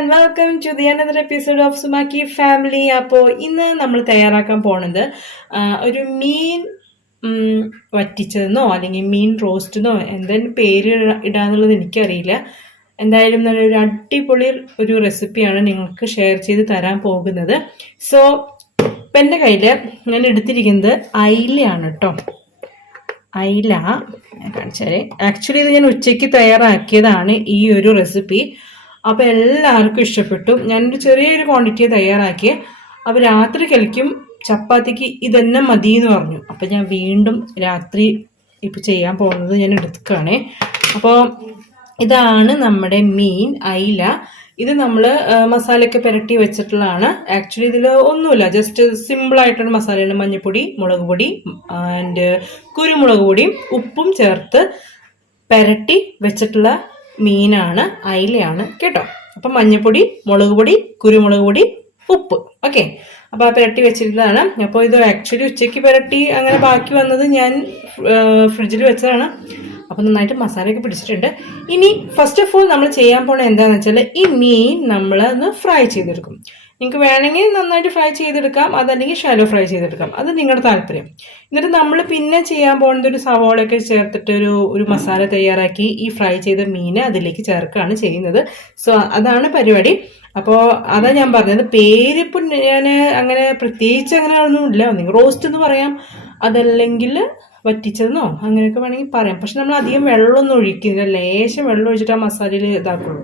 and welcome to the another episode of Sumaki Family. അപ്പോൾ ഇന്ന് നമ്മൾ തയ്യാറാക്കാൻ പോണത് ഒരു മീൻ വറ്റിച്ചതെന്നോ അല്ലെങ്കിൽ മീൻ റോസ്റ്റെന്നോ എന്തെങ്കിലും പേര് ഇടാന്നുള്ളത് എനിക്കറിയില്ല. എന്തായാലും നല്ലൊരു അടിപൊളി ഒരു റെസിപ്പിയാണ് നിങ്ങൾക്ക് ഷെയർ ചെയ്ത് തരാൻ പോകുന്നത്. സോ ഇപ്പം എൻ്റെ കയ്യിൽ ഞാൻ എടുത്തിരിക്കുന്നത് അയിലയാണ് കേട്ടോ. അയില കാണിച്ചാൽ ആക്ച്വലി ഇത് ഞാൻ ഉച്ചയ്ക്ക് തയ്യാറാക്കിയതാണ് ഈ ഒരു റെസിപ്പി. അപ്പോൾ എല്ലാവർക്കും ഇഷ്ടപ്പെട്ടു. ഞാനൊരു ചെറിയൊരു ക്വാണ്ടിറ്റി തയ്യാറാക്കി. അപ്പോൾ രാത്രി കഴിക്കും ചപ്പാത്തിക്ക് ഇതന്നെ മതി എന്ന് പറഞ്ഞു. അപ്പോൾ ഞാൻ വീണ്ടും രാത്രി ഇപ്പോൾ ചെയ്യാൻ പോകുന്നത് ഞാൻ എടുക്കുകയാണേ. അപ്പോൾ ഇതാണ് നമ്മുടെ മീൻ അയില. ഇത് നമ്മൾ മസാലയൊക്കെ പുരട്ടി വെച്ചിട്ടുള്ളതാണ്. ആക്ച്വലി ഇതിൽ ഒന്നുമില്ല, ജസ്റ്റ് സിമ്പിളായിട്ടൊരു മസാലയാണ്. മഞ്ഞൾപ്പൊടി, മുളക് പൊടി ആൻഡ് കുരുമുളക് പൊടിയും ഉപ്പും ചേർത്ത് പുരട്ടി വെച്ചിട്ടുള്ള മീനാണ്, അയിലയാണ് കേട്ടോ. അപ്പം മഞ്ഞൾപ്പൊടി, മുളക് പൊടി, കുരുമുളക് പൊടി, ഉപ്പ്, ഓക്കെ. അപ്പോൾ ആ പുരട്ടി വെച്ചിരുന്നതാണ്. അപ്പോൾ ഇത് ആക്ച്വലി ഉച്ചയ്ക്ക് പുരട്ടി അങ്ങനെ ബാക്കി വന്നത് ഞാൻ ഫ്രിഡ്ജിൽ വെച്ചതാണ്. അപ്പോൾ നന്നായിട്ട് മസാലയൊക്കെ പിടിച്ചിട്ടുണ്ട്. ഇനി ഫസ്റ്റ് ഓഫ് ഓൾ നമ്മൾ ചെയ്യാൻ പോണത് എന്താണെന്ന് വെച്ചാൽ ഈ മീൻ നമ്മളൊന്ന് ഫ്രൈ ചെയ്തെടുക്കും. നിങ്ങൾക്ക് വേണമെങ്കിൽ നന്നായിട്ട് ഫ്രൈ ചെയ്തെടുക്കാം, അതല്ലെങ്കിൽ ഷാലോ ഫ്രൈ ചെയ്തെടുക്കാം, അത് നിങ്ങളുടെ താല്പര്യം. എന്നിട്ട് നമ്മൾ പിന്നെ ചെയ്യാൻ പോകുന്നത് ഒരു സവാളയൊക്കെ ചേർത്തിട്ട് ഒരു മസാല തയ്യാറാക്കി ഈ ഫ്രൈ ചെയ്ത മീന് അതിലേക്ക് ചേർക്കുകയാണ് ചെയ്യുന്നത്. സോ അതാണ് പരിപാടി. അപ്പോൾ അതാ ഞാൻ പറഞ്ഞത്. പേരിപ്പോൾ ഞാൻ അങ്ങനെ പ്രത്യേകിച്ച് അങ്ങനെ ഒന്നുമില്ല. ഒന്നെങ്കിൽ റോസ്റ്റ് എന്ന് പറയാം, അതല്ലെങ്കിൽ വറ്റിച്ചതെന്നോ അങ്ങനെയൊക്കെ വേണമെങ്കിൽ പറയാം. പക്ഷെ നമ്മൾ അധികം വെള്ളമൊന്നും ഒഴിക്കുന്നില്ല, ലേശം വെള്ളം ഒഴിച്ചിട്ട് ആ മസാലയിൽ ഇതാക്കുള്ളൂ.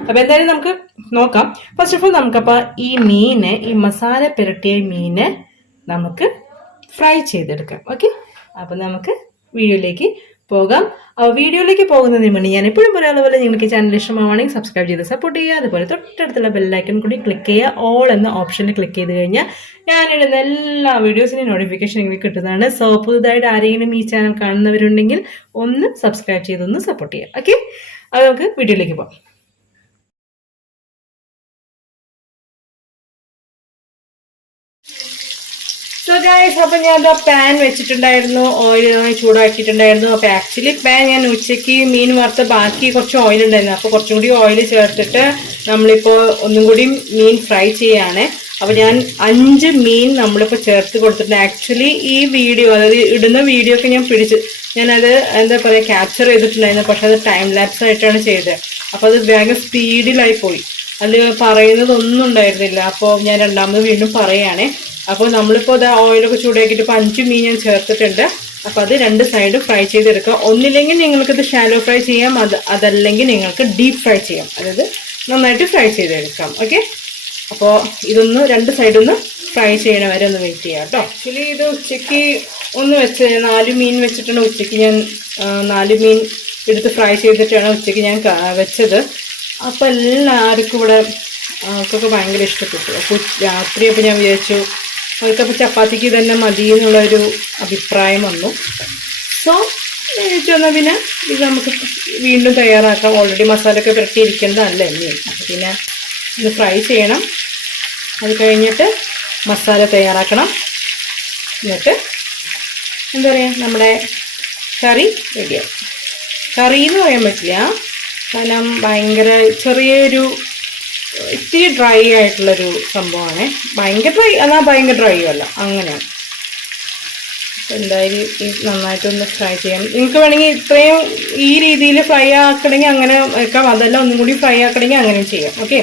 അപ്പോൾ എന്തായാലും നമുക്ക് നോക്കാം. ഫസ്റ്റ് ഓഫ് ഓൾ നമുക്കപ്പോൾ ഈ മസാല പുരട്ടിയ മീന് നമുക്ക് ഫ്രൈ ചെയ്തെടുക്കാം. ഓക്കെ, അപ്പം നമുക്ക് വീഡിയോയിലേക്ക് പോകാം. വീഡിയോയിലേക്ക് പോകുന്നതിന് മുന്നേ ഞാൻ എപ്പോഴും പറയാനുള്ള പോലെ നിങ്ങൾക്ക് ചാനൽ ഇഷ്ടമാണെങ്കിൽ സബ്സ്ക്രൈബ് ചെയ്ത് സപ്പോർട്ട് ചെയ്യുക. അതുപോലെ തൊട്ടടുത്തുള്ള ബെല്ലൈക്കൺ കൂടി ക്ലിക്ക് ചെയ്യുക. ഓൾ എന്ന ഓപ്ഷനിൽ ക്ലിക്ക് ചെയ്ത് കഴിഞ്ഞാൽ ഞാനിടുന്ന എല്ലാ വീഡിയോസിനും നോട്ടിഫിക്കേഷൻ നിങ്ങൾക്ക് കിട്ടുന്നതാണ്. സോ പുതുതായിട്ട് ആരെങ്കിലും ഈ ചാനൽ കാണുന്നവരുണ്ടെങ്കിൽ ഒന്ന് സബ്സ്ക്രൈബ് ചെയ്തൊന്ന് സപ്പോർട്ട് ചെയ്യുക. ഓക്കെ, അത് നമുക്ക് വീഡിയോയിലേക്ക് പോകാം. സോ ഗൈസ്, അപ്പം ഞാൻ പാൻ വെച്ചിട്ടുണ്ടായിരുന്നു, ഓയിൽ ചൂടാക്കിയിട്ടുണ്ടായിരുന്നു. അപ്പോൾ ആക്ച്വലി പാൻ ഞാൻ ഉച്ചയ്ക്ക് മീൻ വറുത്ത ബാക്കി കുറച്ച് ഓയിൽ ഉണ്ടായിരുന്നു. അപ്പോൾ കുറച്ചും കൂടി ഓയിൽ ചേർത്തിട്ട് നമ്മളിപ്പോൾ ഒന്നും കൂടി മീൻ ഫ്രൈ ചെയ്യാണ്. അപ്പോൾ ഞാൻ 5 മീൻ നമ്മളിപ്പോൾ ചേർത്ത് കൊടുത്തിട്ടുണ്ട്. ആക്ച്വലി ഈ വീഡിയോ, അതായത് ഇടുന്ന വീഡിയോ ഒക്കെ ഞാനത് എന്താ പറയുക ക്യാപ്ചർ ചെയ്തിട്ടുണ്ടായിരുന്നു. പക്ഷെ അത് ടൈം ലാപ്സ് ആയിട്ടാണ് ചെയ്തത്. അപ്പോൾ അത് വേഗം സ്പീഡിലായി പോയി, അതിൽ പറയുന്നതൊന്നും ഉണ്ടായിരുന്നില്ല. അപ്പോൾ ഞാൻ രണ്ടാമത് വീണ്ടും പറയുകയാണേ. അപ്പോൾ നമ്മളിപ്പോൾ അത് ഓയിലൊക്കെ ചൂടാക്കിയിട്ട് ഇപ്പോൾ 5 മീൻ ഞാൻ ചേർത്തിട്ടുണ്ട്. അപ്പോൾ അത് 2 സൈഡ് ഫ്രൈ ചെയ്തെടുക്കുക. ഒന്നില്ലെങ്കിൽ നിങ്ങൾക്കിത് ഷാലോ ഫ്രൈ ചെയ്യാം, അതല്ലെങ്കിൽ നിങ്ങൾക്ക് ഡീപ്പ് ഫ്രൈ ചെയ്യാം, അതായത് നന്നായിട്ട് ഫ്രൈ ചെയ്തെടുക്കാം. ഓക്കെ, അപ്പോൾ ഇതൊന്ന് 2 സൈഡൊന്ന് ഫ്രൈ ചെയ്യണ വരെ ഒന്ന് വെയിറ്റ് ചെയ്യാം കേട്ടോ. ആക്ച്വലി ഇത് ഉച്ചയ്ക്ക് ഒന്ന് വെച്ച് 4 മീൻ വെച്ചിട്ടാണ് ഉച്ചയ്ക്ക് ഞാൻ 4 മീൻ എടുത്ത് ഫ്രൈ ചെയ്തിട്ടാണ് ഉച്ചയ്ക്ക് ഞാൻ വെച്ചത്. അപ്പോൾ എല്ലാവർക്കും ഇവിടെ അവർക്കൊക്കെ ഭയങ്കര ഇഷ്ടപ്പെട്ടു. അപ്പോൾ രാത്രി അപ്പോൾ ഞാൻ വിചാരിച്ചു അവർക്കപ്പോൾ ചപ്പാത്തിക്ക് തന്നെ മതി എന്നുള്ളൊരു അഭിപ്രായം വന്നു. സോ വിചാരിച്ചു എന്നാൽ പിന്നെ ഇത് നമുക്ക് വീണ്ടും തയ്യാറാക്കാം. ഓൾറെഡി മസാലയൊക്കെ പുരട്ടിയിരിക്കേണ്ടതല്ലേ മീൻ. അപ്പോൾ പിന്നെ ഇത് ഫ്രൈ ചെയ്യണം. അത് കഴിഞ്ഞിട്ട് മസാല തയ്യാറാക്കണം. എന്നിട്ട് എന്താ പറയുക, നമ്മുടെ കറി റെഡിയാവും. കറി എന്ന് പറയാൻ പറ്റില്ല, കാരണം ഭയങ്കര ചെറിയൊരു ഇത്തിരി ഡ്രൈ ആയിട്ടുള്ളൊരു സംഭവമാണ്. ഭയങ്കര ഡ്രൈ എന്നാൽ ഭയങ്കര ഡ്രൈയും അല്ല, അങ്ങനെയാണ്. എന്തായാലും ഈ നന്നായിട്ടൊന്ന് ഫ്രൈ ചെയ്യാം. നിങ്ങൾക്ക് വേണമെങ്കിൽ ഇത്രയും ഈ രീതിയിൽ ഫ്രൈ ആക്കണമെങ്കിൽ അങ്ങനെ വെക്കാം, അതെല്ലാം ഒന്നും കൂടി ഫ്രൈ ആക്കണമെങ്കിൽ അങ്ങനെയും ചെയ്യാം. ഓക്കെ,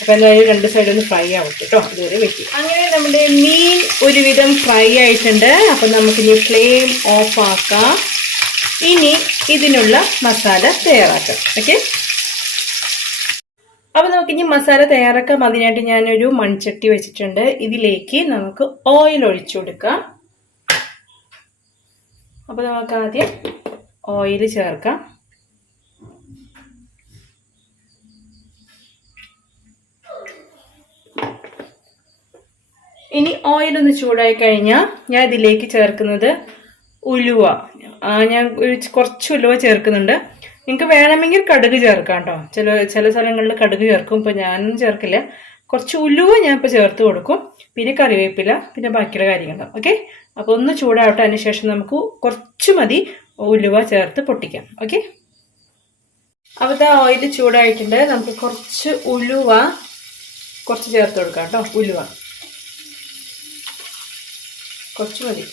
അപ്പോൾ എന്തായാലും 2 സൈഡ് ഒന്ന് ഫ്രൈ ആവും കേട്ടോ, അതുവരെ വെക്കും. അങ്ങനെ നമ്മുടെ മീൻ ഒരുവിധം ഫ്രൈ ആയിട്ടുണ്ട്. അപ്പം നമുക്കിനി ഫ്ലെയിം ഓഫ് ആക്കാം. ഇനി ഇതിനുള്ള മസാല തയ്യാറാക്കാം. ഓക്കെ, അപ്പോൾ നമുക്കിനി മസാല തയ്യാറാക്കാം. അതിനായിട്ട് ഞാനൊരു മൺചട്ടി വെച്ചിട്ടുണ്ട്. ഇതിലേക്ക് നമുക്ക് ഓയിൽ ഒഴിച്ചു കൊടുക്കാം. അപ്പോൾ നമുക്ക് ആദ്യം ഓയിൽ ചേർക്കാം. ഇനി ഓയിലൊന്ന് ചൂടായി കഴിഞ്ഞാൽ ഞാൻ ഇതിലേക്ക് ചേർക്കുന്നത് ഉലുവ. ഞാൻ കുറച്ച് ഉലുവ ചേർക്കുന്നുണ്ട്. നിങ്ങൾക്ക് വേണമെങ്കിൽ കടുക് ചേർക്കാം കേട്ടോ. ചില സ്ഥലങ്ങളിൽ കടുക് ചേർക്കും, ഇപ്പോൾ ഞാൻ ചേർക്കില്ല. കുറച്ച് ഉലുവ ഞാൻ ഇപ്പോൾ ചേർത്ത് കൊടുക്കും, പിന്നെ കറിവേപ്പില, പിന്നെ ബാക്കിയുള്ള കാര്യങ്ങൾ. ഓക്കെ, അപ്പോൾ ഒന്ന് ചൂടാവട്ടെ. അതിന് ശേഷം നമുക്ക് കുറച്ച് മതി ഉലുവ ചേർത്ത് പൊട്ടിക്കാം. ഓക്കെ, അപ്പോൾ ഓയിൽ ചൂടായിട്ടുണ്ട്. നമുക്ക് കുറച്ച് ഉലുവ കുറച്ച് ചേർത്ത് കൊടുക്കാം കേട്ടോ. ഉലുവ കുറച്ച് മതി.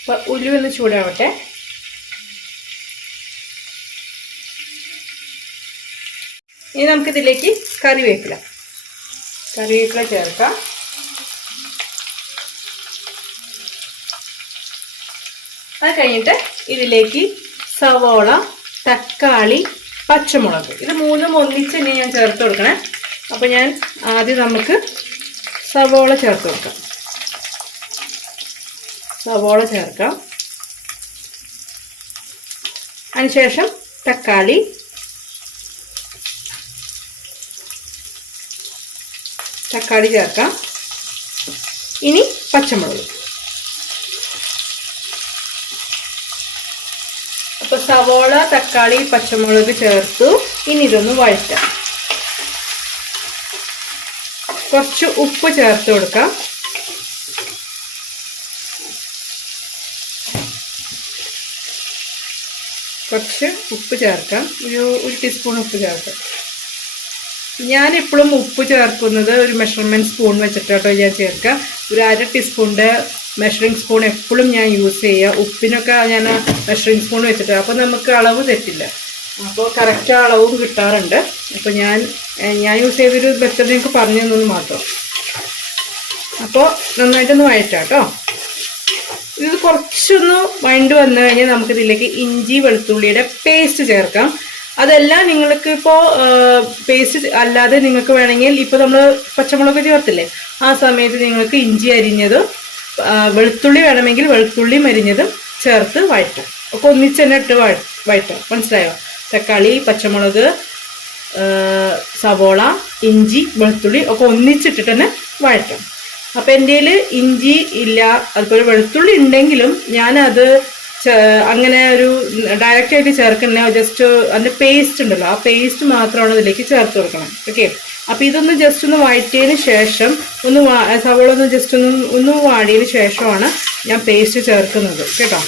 അപ്പോൾ ഉലുവ ഒന്ന് ചൂടാവട്ടെ. ഇനി നമുക്കിതിലേക്ക് കറിവേപ്പില ചേർക്കാം. അത് കഴിഞ്ഞിട്ട് ഇതിലേക്ക് സവോള, തക്കാളി, പച്ചമുളക് ഇത് മൂന്നും ഒന്നിച്ച് തന്നെ ഞാൻ ചേർത്ത് കൊടുക്കണേ. അപ്പോൾ ഞാൻ ആദ്യം നമുക്ക് സവോള ചേർത്ത് കൊടുക്കാം. സവോള ചേർക്കാം. അതിനുശേഷം തക്കാളി, ചേർക്കാം. ഇനി പച്ചമുളക്. അപ്പോൾ സവോള, തക്കാളി, പച്ചമുളക് ചേർത്തു. ഇനി ഇതൊന്ന് വഴറ്റാം. കുറച്ച് ഉപ്പ് ചേർത്ത് കൊടുക്കാം. കുറച്ച് ഉപ്പ് ചേർക്കാം. ഒരു ടീസ്പൂൺ ഉപ്പ് ചേർക്കാം. ഞാനെപ്പോഴും ഉപ്പ് ചേർക്കുന്നത് ഒരു മെഷർമെൻറ്റ് സ്പൂൺ വെച്ചിട്ടോ ഞാൻ ചേർക്കുക. ഒരു 1/2 ടീസ്പൂണിൻ്റെ മെഷറിംഗ് സ്പൂൺ എപ്പോഴും ഞാൻ യൂസ് ചെയ്യുക. ഉപ്പിനൊക്കെ ഞാൻ മെഷറിംഗ് സ്പൂൺ വെച്ചിട്ട്, അപ്പോൾ നമുക്ക് അളവ് തെറ്റില്ല. അപ്പോൾ കറക്റ്റ് അളവും കിട്ടാറുണ്ട്. അപ്പോൾ ഞാൻ യൂസ് ചെയ്തൊരു മെത്തേഡ് നിങ്ങൾക്ക് പറഞ്ഞു തന്നു മാത്രം. അപ്പോൾ നന്നായിട്ടൊന്ന് വഴറ്റാം കേട്ടോ. ഇത് കുറച്ചൊന്ന് വഴണ്ട് വന്നു കഴിഞ്ഞാൽ നമുക്കിതിലേക്ക് ഇഞ്ചി വെളുത്തുള്ളിയുടെ പേസ്റ്റ് ചേർക്കാം. അതെല്ലാം നിങ്ങൾക്ക് ഇപ്പോൾ പേസ്റ്റ് അല്ലാതെ നിങ്ങൾക്ക് വേണമെങ്കിൽ ഇപ്പോൾ നമ്മൾ പച്ചമുളക് ചേർത്തില്ലേ, ആ സമയത്ത് നിങ്ങൾക്ക് ഇഞ്ചി അരിഞ്ഞതും വെളുത്തുള്ളി വേണമെങ്കിൽ വെളുത്തുള്ളിയും അരിഞ്ഞതും ചേർത്ത് വഴറ്റാം. അപ്പോൾ ഒന്നിച്ച് തന്നെ ഇട്ട് വഴറ്റാം. മനസ്സിലായോ? തക്കാളി, പച്ചമുളക്, സവോള, ഇഞ്ചി, വെളുത്തുള്ളി ഒക്കെ ഒന്നിച്ചിട്ടിട്ട് തന്നെ വഴറ്റാം. അപ്പോൾ എൻ്റെ കയ്യിൽ ഇഞ്ചി ഇല്ല, അതുപോലെ വെളുത്തുള്ളി ഉണ്ടെങ്കിലും ഞാനത് അങ്ങനെ ഒരു ഡയറക്റ്റായിട്ട് ചേർക്കണ, ജസ്റ്റ് അതിൻ്റെ പേസ്റ്റ് ഉണ്ടല്ലോ, ആ പേസ്റ്റ് മാത്രമാണ് ഇതിലേക്ക് ചേർത്ത് കൊടുക്കണം. ഓക്കെ. അപ്പോൾ ഇതൊന്ന് ജസ്റ്റ് ഒന്ന് വഴറ്റിയതിന് ശേഷം സവോള ഒന്ന് ജസ്റ്റ് ഒന്ന് വാടിയതിന് ശേഷമാണ് ഞാൻ പേസ്റ്റ് ചേർക്കുന്നത് കേട്ടോ.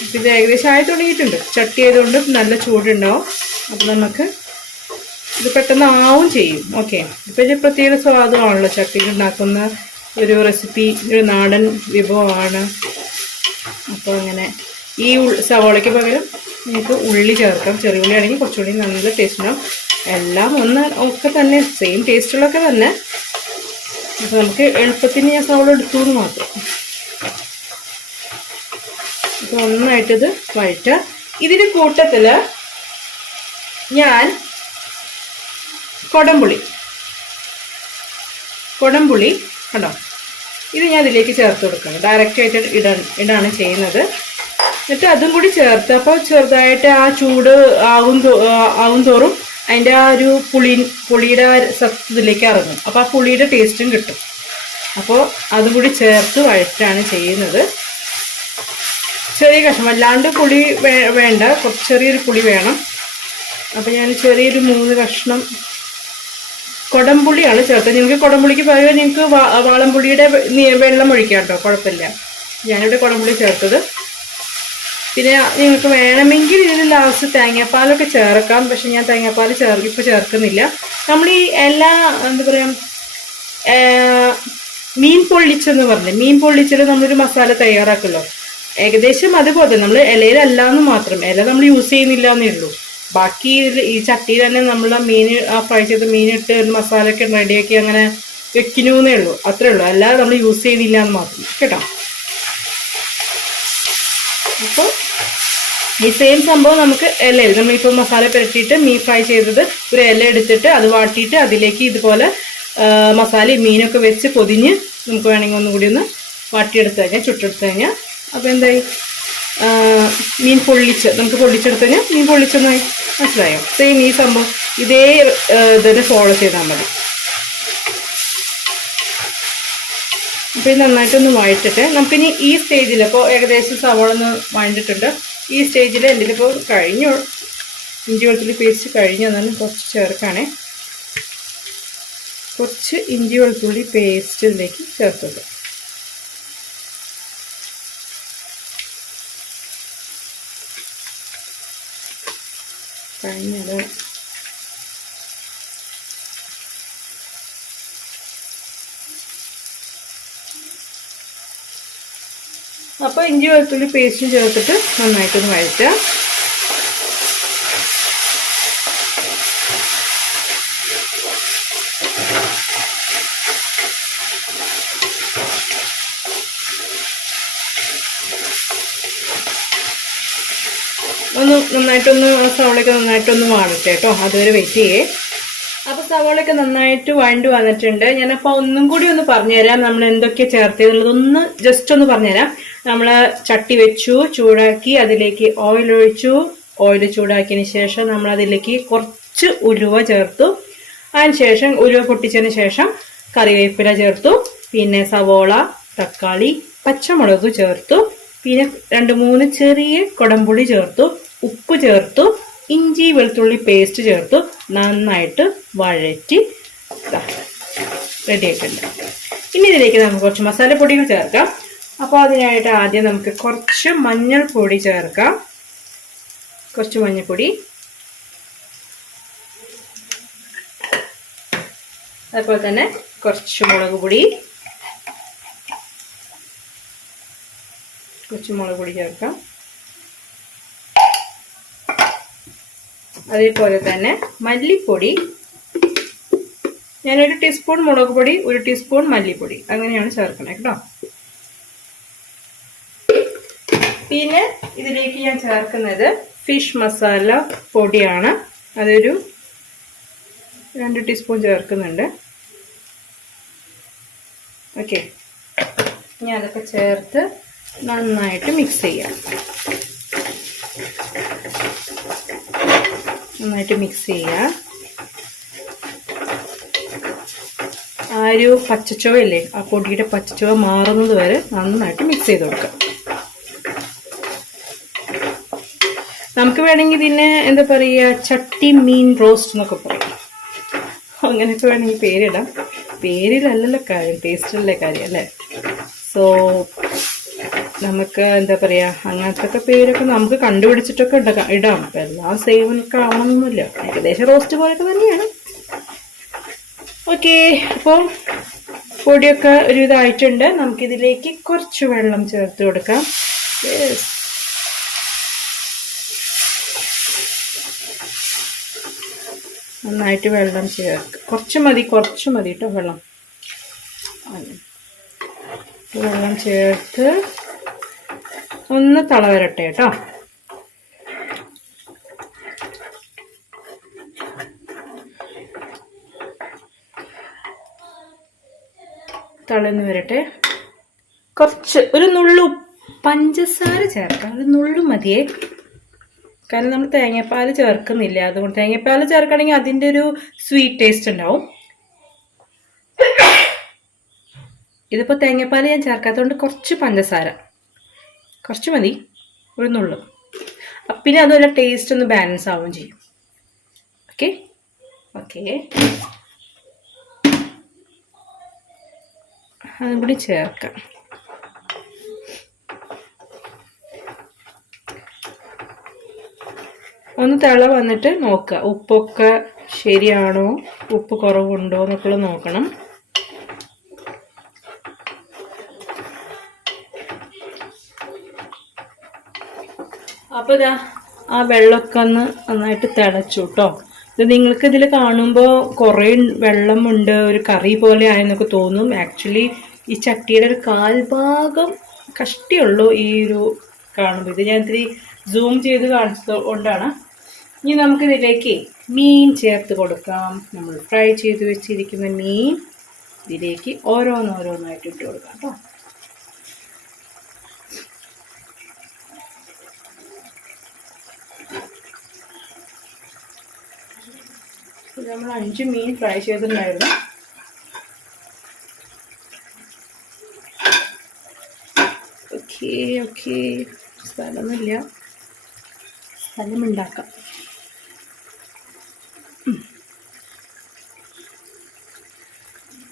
അപ്പം ഇത് ഏകദേശം ആയി തുടങ്ങിയിട്ടുണ്ട്. ചട്ടി ആയതുകൊണ്ട് നല്ല ചൂടുണ്ടാവും. അപ്പോൾ നമുക്ക് ഇത് പെട്ടെന്ന് ആവും ചെയ്യും. ഓക്കെ. ഇപ്പം ഇത് പ്രത്യേക സ്വാദമാണല്ലോ ചട്ടിയിൽ ഉണ്ടാക്കുന്ന ഒരു റെസിപ്പി, ഒരു നാടൻ വിഭവമാണ്. അപ്പോൾ അങ്ങനെ ഈ സവോളയ്ക്ക് പകരം നിങ്ങൾക്ക് ഉള്ളി ചേർക്കാം. ചെറിയ ഉള്ളി ആണെങ്കിൽ കുറച്ചുകൂടി നല്ല ടേസ്റ്റ് ഉണ്ടാവും. എല്ലാം ഒക്കെ തന്നെ സെയിം ടേസ്റ്റുകളൊക്കെ തന്നെ. അപ്പോൾ നമുക്ക് എളുപ്പത്തിന് ഞാൻ സവോള എടുത്തു എന്ന് മാത്രം. അപ്പോൾ നന്നായിട്ടിത് വഴറ്റുക. ഇതിൻ്റെ കൂട്ടത്തിൽ ഞാൻ കൊടംപുളി കണ്ടോ, ഇത് ഞാൻ ഇതിലേക്ക് ചേർത്ത് കൊടുക്കണം. ഡയറക്റ്റായിട്ട് ഇടാണ് ചെയ്യുന്നത്. എന്നിട്ട് അതും കൂടി ചേർത്ത്, അപ്പോൾ ചെറുതായിട്ട് ആ ചൂട് ആവും തോറും അതിൻ്റെ ആ ഒരു പുളിയുടെ സത്ത് ഇതിലേക്ക് ഇറങ്ങും. അപ്പോൾ ആ പുളിയുടെ ടേസ്റ്റും കിട്ടും. അപ്പോൾ അതും കൂടി ചേർത്ത് വഴറ്റാണ് ചെയ്യുന്നത്. ചെറിയ കഷ്ണം, അല്ലാണ്ട് പുളി വേണ്ട, കുറച്ച് ചെറിയൊരു പുളി വേണം. അപ്പോൾ ഞാൻ ചെറിയൊരു 3 കഷ്ണം കൊടംപുളിയാണ് ചേർത്തത്. നിങ്ങൾക്ക് കൊടംപുളിക്ക് പകരം നിങ്ങൾക്ക് വാളംപുളിയുടെ വെള്ളം ഒഴിക്കാം കേട്ടോ, കുഴപ്പമില്ല. ഞാനിവിടെ കൊടംപുളി ചേർത്തത്. പിന്നെ നിങ്ങൾക്ക് വേണമെങ്കിൽ ഇതിൽ ലാസ്റ്റ് തേങ്ങാപ്പാലൊക്കെ ചേർക്കാം. പക്ഷെ ഞാൻ തേങ്ങാപ്പാൽ ഇപ്പോൾ ചേർക്കുന്നില്ല. നമ്മൾ ഈ എല്ലാ എന്താ പറയുക, മീൻ പൊള്ളിച്ചെന്ന് പറഞ്ഞില്ലേ, മീൻ പൊള്ളിച്ചത് നമ്മളൊരു മസാല തയ്യാറാക്കുമല്ലോ, ഏകദേശം അതുപോലെ. നമ്മൾ ഇലയിലല്ലാന്ന് മാത്രം, ഇല നമ്മൾ യൂസ് ചെയ്യുന്നില്ല എന്നേ ഉള്ളൂ. ബാക്കി ഈ ചട്ടിയിൽ തന്നെ നമ്മൾ മീൻ ഫ്രൈ ചെയ്ത് മീനിട്ട് മസാലയൊക്കെ റെഡിയാക്കി അങ്ങനെ വെക്കുന്നേ ഉള്ളൂ, അത്രേ ഉള്ളൂ. അല്ലാതെ നമ്മൾ യൂസ് ചെയ്യുന്നില്ല എന്ന് മാത്രം കേട്ടോ. അപ്പോൾ ഈ സെയിം സംഭവം നമുക്ക് ഇലയിൽ നമ്മളിപ്പോൾ മസാല പുരട്ടിയിട്ട് മീൻ ഫ്രൈ ചെയ്തത് ഒരു ഇല എടുത്തിട്ട് അത് വാട്ടിയിട്ട് അതിലേക്ക് ഇതുപോലെ മസാലയും മീനൊക്കെ വെച്ച് പൊതിഞ്ഞ് നമുക്ക് വേണമെങ്കിൽ ഒന്നും കൂടി ഒന്ന് വാട്ടിയെടുത്ത് കഴിഞ്ഞാൽ, ചുട്ടെടുത്ത് കഴിഞ്ഞാൽ അപ്പോൾ എന്തായി, മീൻ നമുക്ക് പൊള്ളിച്ചെടുത്ത് കഴിഞ്ഞാൽ മീൻ പൊള്ളിച്ചൊന്നായി. മനസ്സിലായോ? സെയിം ഈ സംഭവം ഇതേ ഇതിനെ ഫോളോ ചെയ്താൽ മതി. അപ്പോൾ ഇത് നന്നായിട്ടൊന്ന് വഴറ്റിട്ട് നമുക്കിനി ഈ സ്റ്റേജിൽ, ഇപ്പോൾ ഏകദേശം സവോള ഒന്ന് വഴണ്ടിട്ടുണ്ട്. ഈ സ്റ്റേജിൽ എൻ്റെ ഇപ്പോൾ കഴിഞ്ഞു, ഇഞ്ചി വെളുത്തുള്ളി പേസ്റ്റ് കഴിഞ്ഞു. എന്നാലും കുറച്ച് ചേർക്കാണേ. കുറച്ച് ഇഞ്ചി വെളുത്തുള്ളി പേസ്റ്റ് ഇതിലേക്ക് ചേർത്തത്. കഴിഞ്ഞത്. അപ്പോൾ ഇഞ്ചി വെളുത്തുള്ളി പേസ്റ്റും ചേർത്തിട്ട് നന്നായിട്ടൊന്ന് വഴറ്റുക. നന്നായിട്ടൊന്ന് സവാളയൊക്കെ നന്നായിട്ടൊന്ന് വാടട്ടെ കേട്ടോ, അതുവരെ വെയിറ്റ് ചെയ്യേ. അപ്പോൾ സവാളയൊക്കെ നന്നായിട്ട് വഴണ്ട് വന്നിട്ടുണ്ട്. ഞാനപ്പോൾ ഒന്നും കൂടി ഒന്ന് പറഞ്ഞുതരാം നമ്മൾ എന്തൊക്കെ ചേർത്തതെന്നുള്ളതൊന്ന് ജസ്റ്റ് ഒന്ന് പറഞ്ഞുതരാം. നമ്മൾ ചട്ടി വെച്ചു, ചൂടാക്കി, അതിലേക്ക് ഓയിൽ ഒഴിച്ചു. ഓയിൽ ചൂടാക്കിയതിന് ശേഷം നമ്മൾ അതിലേക്ക് കുറച്ച് ഉലുവ ചേർത്തു. അതിനുശേഷം ഉലുവ പൊട്ടിച്ചതിന് ശേഷം കറിവേപ്പില ചേർത്തു. പിന്നെ സവോള, തക്കാളി, പച്ചമുളക് ചേർത്തു. പിന്നെ 2-3 ചെറിയ കുടംപുളി ചേർത്തു. ഉപ്പ് ചേർത്തു. ഇഞ്ചി വെളുത്തുള്ളി പേസ്റ്റ് ചേർത്തു. നന്നായിട്ട് വഴറ്റി റെഡി ആയിട്ടുണ്ട്. ഇനി ഇതിലേക്ക് നമുക്ക് കുറച്ച് മസാലപ്പൊടികൾ ചേർക്കാം. അപ്പോൾ അതിനായിട്ട് ആദ്യം നമുക്ക് കുറച്ച് മഞ്ഞൾപ്പൊടി ചേർക്കാം. കുറച്ച് മഞ്ഞൾപ്പൊടി, അതുപോലെ തന്നെ കുറച്ച് മുളക് പൊടി, ചേർക്കാം. അതേപോലെ തന്നെ മല്ലിപ്പൊടി, ഞാനൊരു ടീസ്പൂൺ മുളക് പൊടി, 1 ടീസ്പൂൺ മല്ലിപ്പൊടി, അങ്ങനെയാണ് ചേർക്കണേ കേട്ടോ. പിന്നെ ഇതിലേക്ക് ഞാൻ ചേർക്കുന്നത് ഫിഷ് മസാല പൊടിയാണ്. അതൊരു 2 ടീസ്പൂൺ ചേർക്കുന്നുണ്ട്. ഓക്കെ, ഇനി അതൊക്കെ ചേർത്ത് നന്നായിട്ട് മിക്സ് ചെയ്യാം. ആ ഒരു പച്ചച്ചുവയില്ലേ, ആ പൊടിയുടെ പച്ചച്ചുവ മാറുന്നത് വരെ നന്നായിട്ട് മിക്സ് ചെയ്ത് കൊടുക്കാം. നമുക്ക് വേണമെങ്കിൽ ഇതിനെ എന്താ പറയുക, ചട്ടി മീൻ റോസ്റ്റ് എന്നൊക്കെ പറയും. അങ്ങനെയൊക്കെ വേണമെങ്കിൽ പേരിടാം. പേരിലല്ലല്ലോ കാര്യം, ടേസ്റ്റിലല്ലേ കാര്യം അല്ലേ. സോ നമുക്ക് എന്താ പറയുക, അങ്ങനത്തെ പേരൊക്കെ നമുക്ക് കണ്ടുപിടിച്ചിട്ടൊക്കെ ഇടാം. അപ്പം എല്ലാം സെയിം ഒക്കെ ആവണമെന്നൊന്നുമില്ല, ഏകദേശം റോസ്റ്റ് പോലൊക്കെ തന്നെയാണ്. ഓക്കെ, അപ്പോൾ പൊടിയൊക്കെ ഒരു ഇതായിട്ടുണ്ട്. നമുക്കിതിലേക്ക് കുറച്ച് വെള്ളം ചേർത്ത് കൊടുക്കാം. നന്നായിട്ട് വെള്ളം ചേർക്കുക. കുറച്ച് മതി കേട്ടോ വെള്ളം. വെള്ളം ചേർത്ത് ഒന്ന് തള വരട്ടെ കേട്ടോ. തളന്ന് വരട്ടെ. കുറച്ച് ഒരു നുള്ളു പഞ്ചസാര ചേർക്കാം. ഒരു നുള്ളു മതിയേ, കാരണം നമ്മൾ തേങ്ങാപ്പാൽ ചേർക്കുന്നില്ല. അതുകൊണ്ട് തേങ്ങാപ്പാൽ ചേർക്കണമെങ്കിൽ അതിൻ്റെ ഒരു സ്വീറ്റ് ടേസ്റ്റ് ഉണ്ടാവും. ഇതിപ്പോൾ തേങ്ങാപ്പാൽ ഞാൻ ചേർക്കാത്തതുകൊണ്ട് കുറച്ച് പഞ്ചസാര, കുറച്ച് മതി, ഒരു നുള്ളു. പിന്നെ അതുപോലെ ടേസ്റ്റ് ഒന്ന് ബാലൻസ് ആവുകയും ചെയ്യും. ഓക്കെ, അതും കൂടി ചേർക്കാം. ഒന്ന് തിള വന്നിട്ട് നോക്കുക, ഉപ്പൊക്കെ ശരിയാണോ, ഉപ്പ് കുറവുണ്ടോ എന്നൊക്കെ നോക്കണം. അപ്പോൾ ഇതാ ആ വെള്ളമൊക്കെ ഒന്ന് നന്നായിട്ട് തിളച്ചു കേട്ടോ. ഇത് നിങ്ങൾക്ക് ഇതിൽ കാണുമ്പോൾ കുറേ വെള്ളമുണ്ട്, ഒരു കറി പോലെ ആയെന്നൊക്കെ തോന്നും. ആക്ച്വലി ഈ ചട്ടിയുടെ ഒരു കാൽഭാഗം കഷ്ടിയുള്ളൂ ഈ ഒരു കാണുമ്പോൾ. ഇത് ഞാൻ ഇത്തിരി സൂം ചെയ്ത് കാണിച്ചത് കൊണ്ടാണ്. ഇനി നമുക്കിതിലേക്ക് മീൻ ചേർത്ത് കൊടുക്കാം. നമ്മൾ ഫ്രൈ ചെയ്ത് വെച്ചിരിക്കുന്ന മീൻ ഇതിലേക്ക് ഓരോന്നോരോന്നായിട്ട് ഇട്ട് കൊടുക്കാം കേട്ടോ. നമ്മൾ 5 മീൻ ഫ്രൈ ചെയ്തിട്ടുണ്ടായിരുന്നു. ഓക്കെ, സ്ഥലമൊന്നുമില്ല, സ്ഥലമുണ്ടാക്കാം.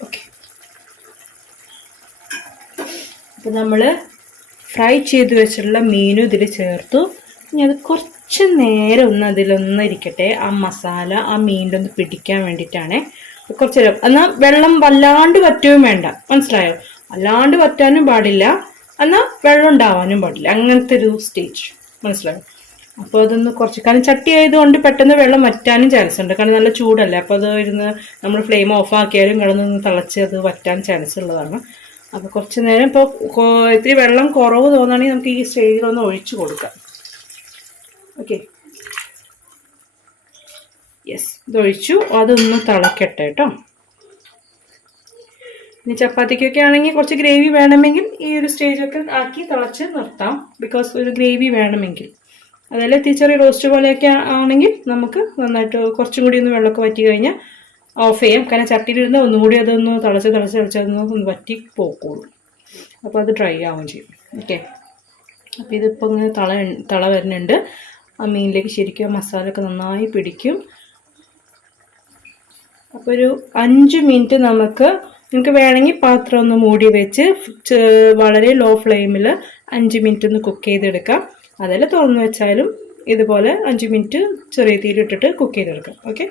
ഓക്കെ, അപ്പോൾ നമ്മൾ ഫ്രൈ ചെയ്ത് വെച്ചിട്ടുള്ള മീനും ഇതിൽ ചേർത്തു. ഇനി അത് കുറച്ച് കുറച്ച് നേരം ഒന്ന് അതിലൊന്ന് ഇരിക്കട്ടെ. ആ മസാല ആ മീനിലൊന്ന് പിടിക്കാൻ വേണ്ടിയിട്ടാണ്. കുറച്ച് നേരം. എന്നാൽ വെള്ളം വല്ലാണ്ട് വറ്റുകയും വേണ്ട, മനസ്സിലായോ? അല്ലാണ്ട് വറ്റാനും പാടില്ല, എന്നാൽ വെള്ളം ഉണ്ടാവാനും പാടില്ല. അങ്ങനത്തെ ഒരു സ്റ്റേജ്, മനസ്സിലായോ? അപ്പോൾ അതൊന്ന് കുറച്ച്, കാരണം ചട്ടി ആയതുകൊണ്ട് പെട്ടെന്ന് വെള്ളം വറ്റാനും ചാൻസ് ഉണ്ട്. കാരണം നല്ല ചൂടല്ലേ. അപ്പോൾ അത് ഇരുന്ന് നമ്മൾ ഫ്ലെയിം ഓഫ് ആക്കിയാലും കിടന്നൊന്ന് തിളച്ച് അത് വറ്റാൻ ചാൻസ് ഉള്ളതാണ്. അപ്പോൾ കുറച്ച് നേരം, ഇപ്പോൾ ഇത്തിരി വെള്ളം കുറവ് തോന്നുകയാണെങ്കിൽ നമുക്ക് ഈ സ്റ്റേജിലൊന്ന് ഒഴിച്ചു കൊടുക്കാം. ഓക്കെ, യെസ്, ഇതൊഴിച്ചു. അതൊന്ന് തിളക്കട്ടെ കേട്ടോ. ഇനി ചപ്പാത്തിക്കൊക്കെ ആണെങ്കിൽ കുറച്ച് ഗ്രേവി വേണമെങ്കിൽ ഈ ഒരു സ്റ്റേജൊക്കെ ആക്കി തിളച്ച് നിർത്താം. ബിക്കോസ് ഒരു ഗ്രേവി വേണമെങ്കിൽ. അതല്ല ചെറിയ റോസ്റ്റ് പോലെയൊക്കെ ആണെങ്കിൽ നമുക്ക് നന്നായിട്ട് കുറച്ചും കൂടി ഒന്ന് വെള്ളമൊക്കെ വറ്റി കഴിഞ്ഞാൽ ഓഫ് ചെയ്യാം. കാരണം ചട്ടിയിലിരുന്ന് ഒന്നുകൂടി അതൊന്ന് തിളച്ച് അതൊന്ന് വറ്റി പോക്കുള്ളൂ. അപ്പോൾ അത് ഡ്രൈ ആവുകയും ചെയ്യും. ഓക്കെ, അപ്പോൾ ഇതിപ്പോൾ ഇങ്ങനെ തള വരുന്നുണ്ട്. ആ മീനിലേക്ക് ശരിക്കും മസാലയൊക്കെ നന്നായി പിടിക്കും. അപ്പോൾ ഒരു 5 മിനിറ്റ് നിങ്ങൾക്ക് വേണമെങ്കിൽ പാത്രം ഒന്ന് മൂടി വെച്ച് വളരെ ലോ ഫ്ലെയിമിൽ 5 മിനിറ്റ് ഒന്ന് കുക്ക് ചെയ്തെടുക്കാം. അതല്ല തുറന്ന് വെച്ചാലും ഇതുപോലെ 5 മിനിറ്റ് ചെറിയ തീയിലിട്ടിട്ട് കുക്ക് ചെയ്തെടുക്കാം. ഓക്കെ,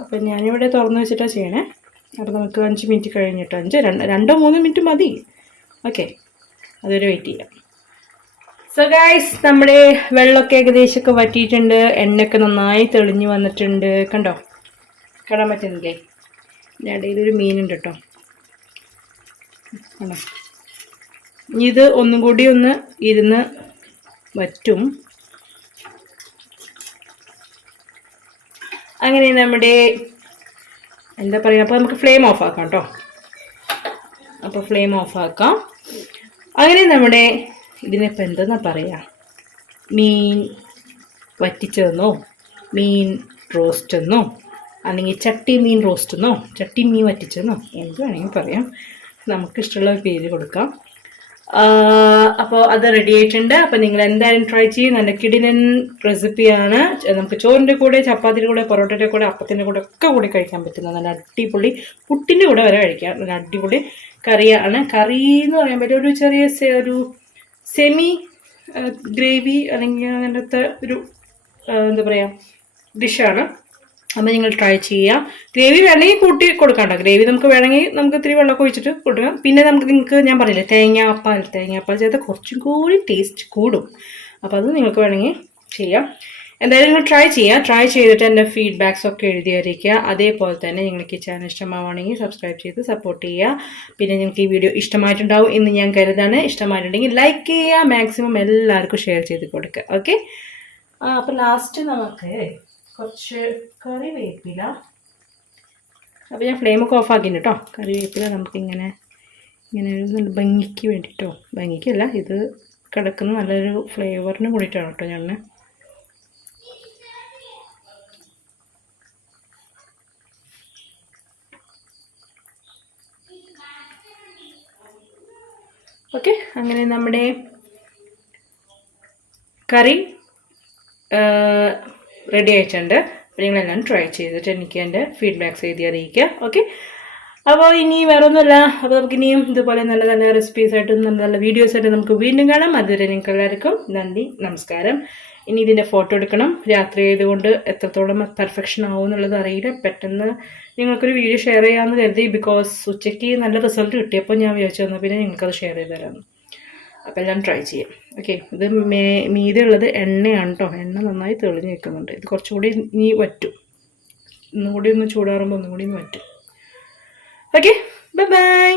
അപ്പം ഞാനിവിടെ തുറന്ന് വെച്ചിട്ടാണ് ചെയ്യണേ. അപ്പോൾ നമുക്ക് 5 മിനിറ്റ് കഴിഞ്ഞിട്ട് 2-3 മിനിറ്റ് മതി. ഓക്കെ, അതൊരു വെയിറ്റ് ചെയ്യാം. സോ ഗൈസ്, നമ്മുടെ വെള്ളമൊക്കെ ഏകദേശമൊക്കെ വറ്റിയിട്ടുണ്ട്. എണ്ണയൊക്കെ നന്നായി തെളിഞ്ഞ് വന്നിട്ടുണ്ട്. കണ്ടോ, കാണാൻ പറ്റുന്നില്ലേ? ഇടയിലൊരു മീനുണ്ട് കേട്ടോ. കണ്ടോ, ഇത് ഒന്നും കൂടി ഒന്ന് ഇരുന്ന് വറ്റും. അങ്ങനെ നമ്മുടെ എന്താ പറയുക, അപ്പോൾ നമുക്ക് ഫ്ലെയിം ഓഫ് ആക്കാം കേട്ടോ. അപ്പോൾ ഫ്ലെയിം ഓഫ് ആക്കാം. അങ്ങനെ നമ്മുടെ ഇതിനിപ്പോൾ എന്തെന്നാ പറയുക, മീൻ വറ്റിച്ചതെന്നോ മീൻ റോസ്റ്റ് എന്നോ അല്ലെങ്കിൽ ചട്ടി മീൻ റോസ്റ്റ് എന്നോ ചട്ടി മീൻ വറ്റിച്ചതെന്നോ എന്ത് വേണമെങ്കിൽ പറയാം. നമുക്കിഷ്ടമുള്ള പേര് കൊടുക്കാം. അപ്പോൾ അത് റെഡി ആയിട്ടുണ്ട്. അപ്പോൾ നിങ്ങൾ എന്തായാലും ട്രൈ ചെയ്യും. നല്ല കിടിലൻ റെസിപ്പിയാണ്. നമുക്ക് ചോറിൻ്റെ കൂടെ, ചപ്പാത്തിൻ്റെ കൂടെ, പൊറോട്ടയുടെ കൂടെ, അപ്പത്തിൻ്റെ കൂടെ ഒക്കെ കൂടി കഴിക്കാൻ പറ്റുന്ന നല്ല അടിപൊളി, പുട്ടിൻ്റെ കൂടെ വരെ കഴിക്കാം. നല്ല അടിപൊളി കറിയാണ്. കറി എന്ന് പറയാൻ പറ്റും ഒരു ചെറിയ ഒരു സെമി ഗ്രേവി അല്ലെങ്കിൽ അങ്ങനത്തെ ഒരു എന്താ പറയുക ഡിഷാണ്. അപ്പോൾ നിങ്ങൾ ട്രൈ ചെയ്യാം. ഗ്രേവി വേണമെങ്കിൽ കൂട്ടി കൊടുക്കാം കേട്ടോ. ഗ്രേവി നമുക്ക് വേണമെങ്കിൽ നമുക്ക് ഇത്തിരി വെള്ളമൊക്കെ ഒഴിച്ചിട്ട് കൊടുക്കാം. പിന്നെ നിങ്ങൾക്ക് ഞാൻ പറഞ്ഞില്ലേ തേങ്ങാപ്പാൽ ചേർത്ത് കുറച്ചും കൂടി ടേസ്റ്റ് കൂടും. അപ്പോൾ അത് നിങ്ങൾക്ക് വേണമെങ്കിൽ ചെയ്യാം. എന്തായാലും നിങ്ങൾ ട്രൈ ചെയ്യുക. ട്രൈ ചെയ്തിട്ട് എൻ്റെ ഫീഡ്ബാക്സ് ഒക്കെ എഴുതി അറിയിക്കുക. അതേപോലെ തന്നെ നിങ്ങൾക്ക് ഈ ചാനൽ ഇഷ്ടമാവുകയാണെങ്കിൽ സബ്സ്ക്രൈബ് ചെയ്ത് സപ്പോർട്ട് ചെയ്യുക. പിന്നെ നിങ്ങൾക്ക് ഈ വീഡിയോ ഇഷ്ടമായിട്ടുണ്ടാവും എന്ന് ഞാൻ കരുതാണ്. ഇഷ്ടമായിട്ടുണ്ടെങ്കിൽ ലൈക്ക് ചെയ്യുക. മാക്സിമം എല്ലാവർക്കും ഷെയർ ചെയ്ത് കൊടുക്കുക. ഓക്കെ, അപ്പോൾ ലാസ്റ്റ് നമുക്ക് കുറച്ച് കറിവേപ്പില. അപ്പോൾ ഞാൻ ഫ്ലെയിമൊക്കെ ഓഫ് ആക്കിയിട്ടുണ്ട് കേട്ടോ. കറിവേപ്പില നമുക്കിങ്ങനെ നല്ല ഭംഗിക്ക് വേണ്ടിയിട്ടോ, ഭംഗിക്കല്ല, ഇത് കിടക്കുന്ന നല്ലൊരു ഫ്ലേവറിന് കൂടിയിട്ടാണ് കേട്ടോ ഞാൻ. ഓക്കെ, അങ്ങനെ നമ്മുടെ കറി റെഡി ആയിട്ടുണ്ട്. അപ്പോൾ നിങ്ങളെല്ലാം ട്രൈ ചെയ്തിട്ട് എനിക്ക് എൻ്റെ ഫീഡ്ബാക്ക്സ് എഴുതി അറിയിക്കുക. ഓക്കെ, അപ്പോൾ ഇനി വേറെ ഒന്നുമില്ല. അപ്പോൾ നമുക്ക് ഇനിയും ഇതുപോലെ നല്ല നല്ല റെസിപ്പീസായിട്ടും നല്ല നല്ല വീഡിയോസായിട്ട് നമുക്ക് വീണ്ടും കാണാം. അതുവരെ നിങ്ങൾക്ക് എല്ലാവർക്കും നന്ദി, നമസ്കാരം. ഇനി ഇതിൻ്റെ ഫോട്ടോ എടുക്കണം. രാത്രി ആയതുകൊണ്ട് എത്രത്തോളം പെർഫെക്ഷൻ ആവും എന്നുള്ളത് അറിയില്ല. പെട്ടെന്ന് നിങ്ങൾക്കൊരു വീഡിയോ ഷെയർ ചെയ്യാമെന്ന് കരുതി. ബിക്കോസ് ഉച്ചയ്ക്ക് നല്ല റിസൾട്ട് കിട്ടിയപ്പോൾ ഞാൻ വിചാരിച്ചു തന്നു പിന്നെ നിങ്ങൾക്കത് ഷെയർ ചെയ്ത് തരാമെന്ന്. അപ്പോൾ എല്ലാം ട്രൈ ചെയ്യാം. ഓക്കെ, ഇത് മീതെ ഉള്ളത് എണ്ണയാണ് കേട്ടോ. എണ്ണ നന്നായി തെളിഞ്ഞ് നിൽക്കുന്നുണ്ട്. ഇത് കുറച്ചുകൂടി ഇനി വറ്റും. ഒന്നും കൂടി ഒന്ന് ചൂടാറുമ്പോൾ ഒന്നും കൂടി ഒന്ന് വറ്റും. Okay, bye bye.